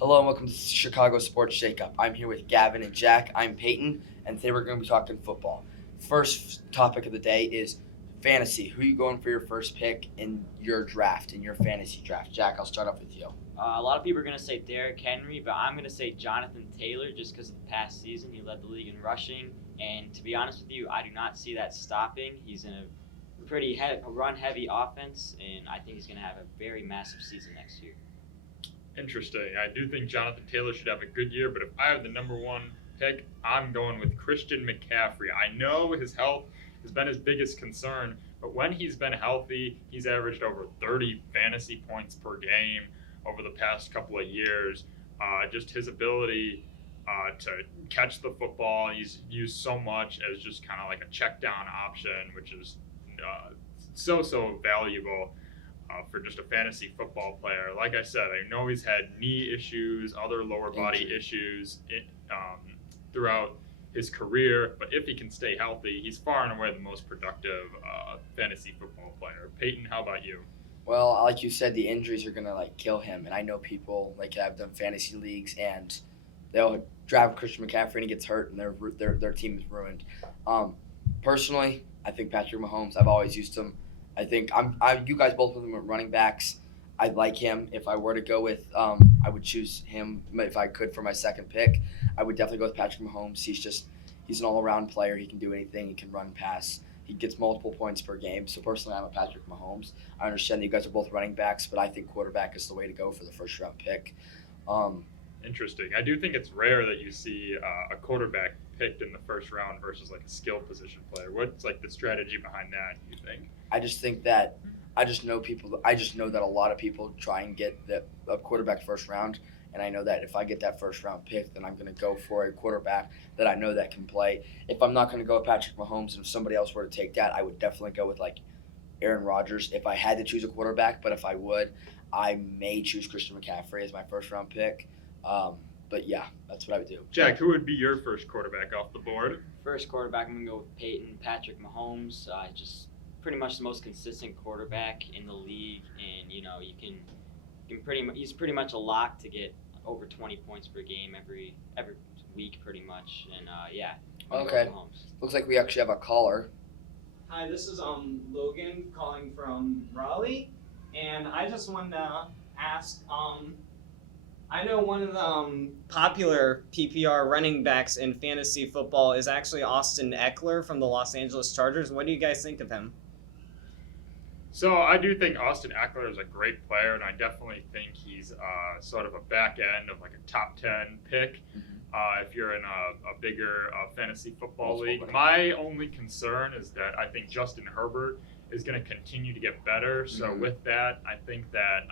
Hello and welcome to Chicago Sports Shakeup. I'm here with Gavin and Jack. I'm Peyton, and today we're going to be talking football. First topic of the day is fantasy. Who are you going for your first pick in your draft, in your fantasy draft? Jack, I'll start off with you. A lot of people are going to say Derrick Henry, but I'm going to say Jonathan Taylor just because of the past season. He led the league in rushing, and to be honest with you, I do not see that stopping. He's in a pretty run-heavy offense, and I think he's going to have a very massive season next year. Interesting. I do think Jonathan Taylor should have a good year, but if I have the number one pick, I'm going with Christian McCaffrey. I know his health has been his biggest concern, but when he's been healthy, he's averaged over 30 fantasy points per game over the past couple of years. Just his ability to catch the football, he's used so much as just kind of like a check down option, which is so valuable. For just a fantasy football player. Like I said, I know he's had knee issues, other lower body issues throughout his career, but if he can stay healthy, he's far and away the most productive fantasy football player. Peyton, how about you? Well, like you said, the injuries are going to kill him, and I know people have done fantasy leagues and they'll draft Christian McCaffrey and he gets hurt and their team is ruined. Personally, I think Patrick Mahomes. I've always used him. I think you guys both of them are running backs. I'd like him. If I were to go with, I would choose him if I could for my second pick. I would definitely go with Patrick Mahomes. He's an all-around player. He can do anything. He can run, pass. He gets multiple points per game. So personally, I'm a Patrick Mahomes. I understand that you guys are both running backs, but I think quarterback is the way to go for the first-round pick. Interesting. I do think it's rare that you see a quarterback picked in the first round versus like a skill position player. What's like the strategy behind that, you think? I just know that a lot of people try and get a quarterback first round, and I know that if I get that first round pick, then I'm going to go for a quarterback that I know that can play. If I'm not going to go with Patrick Mahomes, and if somebody else were to take that, I would definitely go with Aaron Rodgers if I had to choose a quarterback. But if I would, I may choose Christian McCaffrey as my first round pick. But yeah, that's what I would do. Jack, who would be your first quarterback off the board? First quarterback, I'm going to go with Patrick Mahomes. Just pretty much the most consistent quarterback in the league, and he's pretty much a lock to get over 20 points per game every week, pretty much. And Okay. Looks like we actually have a caller. Hi, this is Logan calling from Raleigh, and I just wanted to ask. I know one of the popular PPR running backs in fantasy football is actually Austin Eckler from the Los Angeles Chargers. What do you guys think of him? So I do think Austin Eckler is a great player, and I definitely think he's sort of a back end of like a top 10 pick if you're in a bigger fantasy football league. My only concern is that I think Justin Herbert is going to continue to get better. So with that, I think that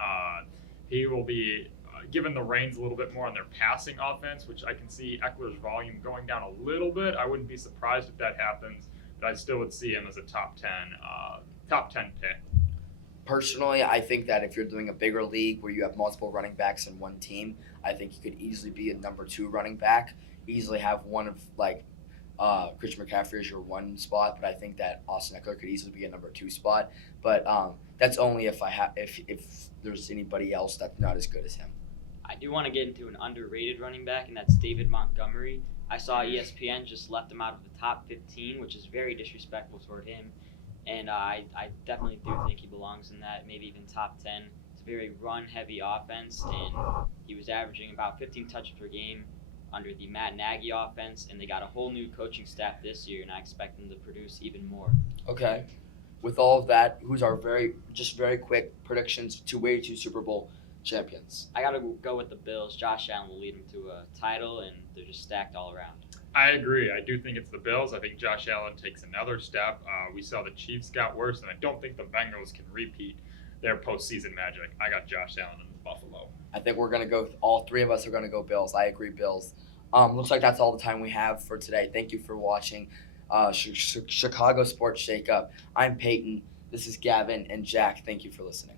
he will be given the reins a little bit more on their passing offense, which I can see Eckler's volume going down a little bit. I wouldn't be surprised if that happens, but I still would see him as a top 10 pick. Personally, I think that if you're doing a bigger league where you have multiple running backs in one team, I think you could easily be a number 2 running back. Easily have one of Christian McCaffrey as your 1 spot, but I think that Austin Eckler could easily be a number 2 spot. But that's only if there's anybody else that's not as good as him. I do want to get into an underrated running back, and that's David Montgomery. I saw ESPN just left him out of the top 15, which is very disrespectful toward him. And I definitely do think he belongs in that, maybe even top 10. It's a very run-heavy offense, and he was averaging about 15 touches per game under the Matt Nagy offense, and they got a whole new coaching staff this year, and I expect them to produce even more. Okay. With all of that, who's our very quick predictions to way to Super Bowl champions? I got to go with the Bills. Josh Allen will lead them to a title, and they're just stacked all around. I agree. I do think it's the Bills. I think Josh Allen takes another step. We saw the Chiefs got worse, and I don't think the Bengals can repeat their postseason magic. I got Josh Allen in Buffalo. I think we're going to go, all 3 of us are going to go Bills. I agree, Bills. Looks like that's all the time we have for today. Thank you for watching Chicago Sports Shakeup. I'm Peyton. This is Gavin and Jack. Thank you for listening.